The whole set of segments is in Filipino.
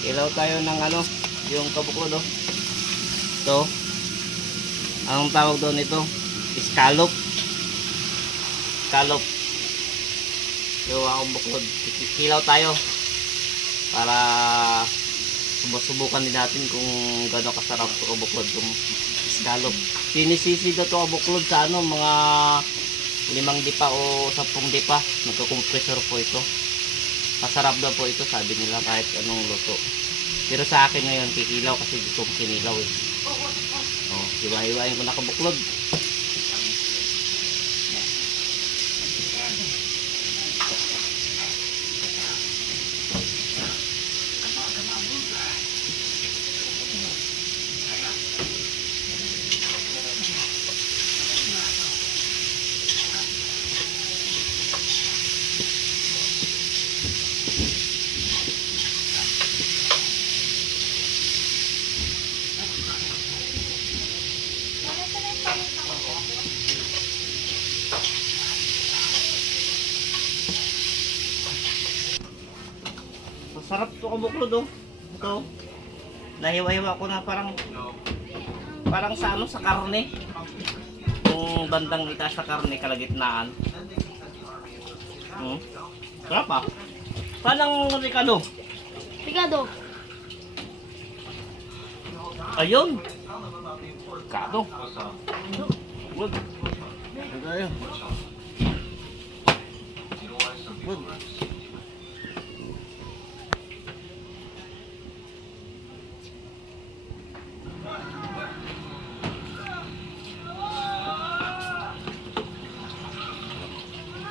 Ilaw tayo ng ano, yung kabuklod oh. Ito. Anong tawag doon ito? Scallop. Scallop. Yung akong buklod. Ilaw tayo. Para subukan din natin kung gano'ng kasarap ito kabuklod. Yung scallop. Sinisisi na ito kabuklod sa ano, mga 5 dipa o 10 dipa. Nagka-compressor po ito. Masarap daw po ito, sabi nila, kahit anong luto. Pero sa akin ngayon, kikilaw kasi gusto kong kinilaw eh. Oh, iwa-iwain ko na kabuklod. Masarap ito kabuklod oh. Ito. Nahiwa-hiwa ko na parang sa ano, sa karne. Yung bandang itaas sa karne, kalagitnaan. Sarap ah. Parang Ricardo. Ricardo. Ayun. Ricardo. Good. Good ayun. Good.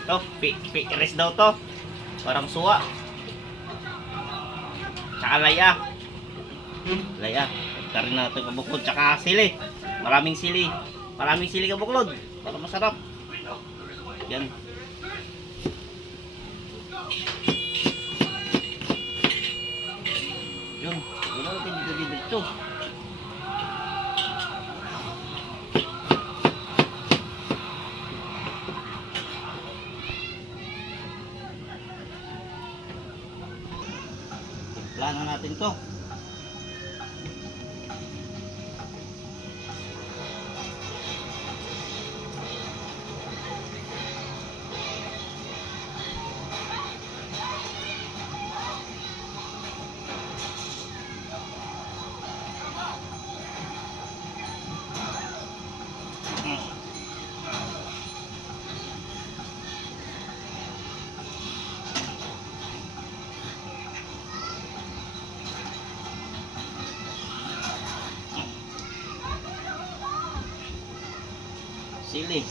To, res daw to. Parang suwa. Tsaka laya. Laya. Tarin natin kabuklod. Tsaka sili. Maraming sili. Maraming sili kabuklod. Para masarap. Yan. Yun. Wala natin dito. Plano natin to. Sili.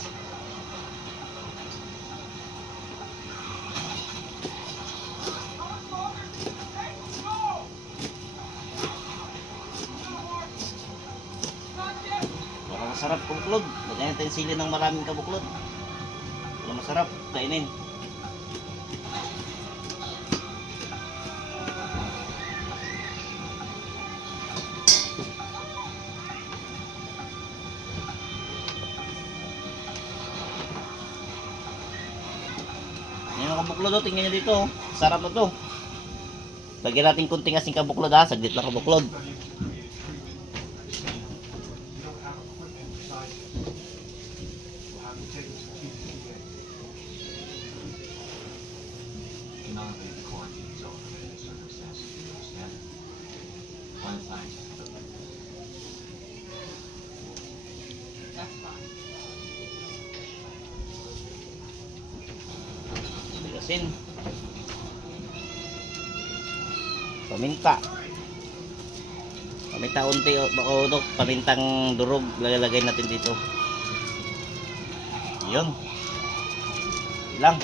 Para masarap kabuklod. Lagyan natin sili ng maraming kabuklod. Para masarap kainin. Yung kabuklod oh, tingnan nyo dito oh. Sarap na to. Lagyan natin kunting asing kabuklod ha. Saglit na kabuklod. Asin. Paminta. Paminta unti o pamintang durog lalagay natin dito. Yun. Ilang.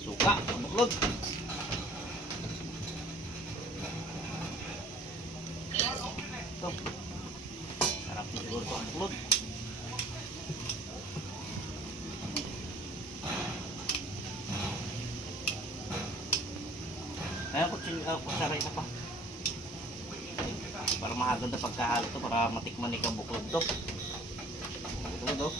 Suka, kabuklod. Ito. Sarap siguro ito kabuklod. Kaya kutsara ito pa. Para mahagad na pagkahalo to, para matikman ni kabuklod to. Buklod oh.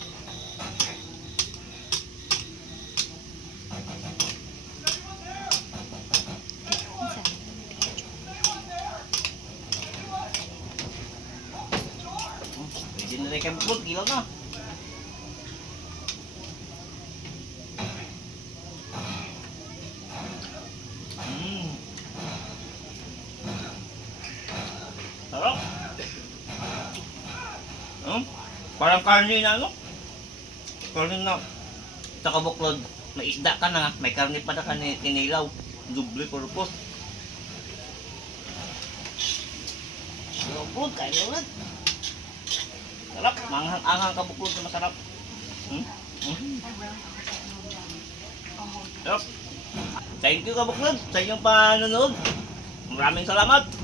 kay buklod, gilaw na. Mm. Sarap. Parang karne na ano? Karne na. Sa kabuklod, may isda ka na, may karne pa na ka kinilaw. Double purpose. Kabuklod, kayo ulit. Sarap, manghang-anghang kabuklod na masarap. Sarap. Thank you kabuklod sa inyong panonood. Maraming salamat.